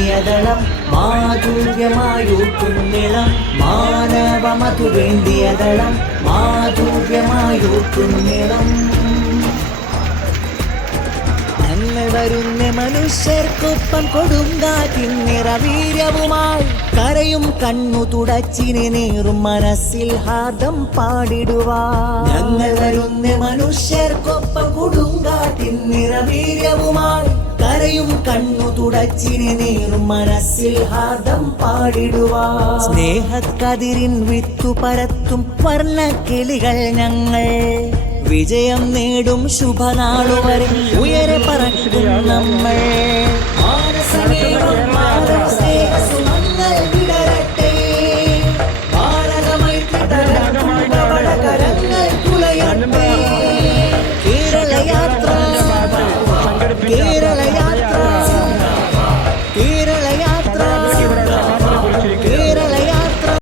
വേണ്ടിയതളം മാധുര്യമായൂട്ടുന്നിളം മാനവമതു വേണ്ടിയതളം മാധുര്യമായൂട്ടുന്നിളം ഞങ്ങൾ വരുന്ന മനുഷ്യർക്കൊപ്പം കൊടുങ്കാറ്റിൻ നിറവീര്യവുമായി കരയും കണ്ണു തുടച്ചിനെ നീറും മനസ്സിൽ ഹാർദം പാടിടുവാൻ ഞങ്ങൾ വരുന്ന മനുഷ്യർക്കൊപ്പം കൊടുങ്കാറ്റിൻ നിറവീര്യവുമായി കരയും കണ്ണു തുടച്ചിനെ നീറും മനസ്സിൽ ഹാർദം പാടിടുവാൻ സ്നേഹക്കതിരിൻ വിത്തു പരത്തും വർണ്ണക്കിളികൾ ഞങ്ങൾ വിജയം നേടും ശുഭനാളുവരെ ഉയരെ പറക്കും നമ്മൾ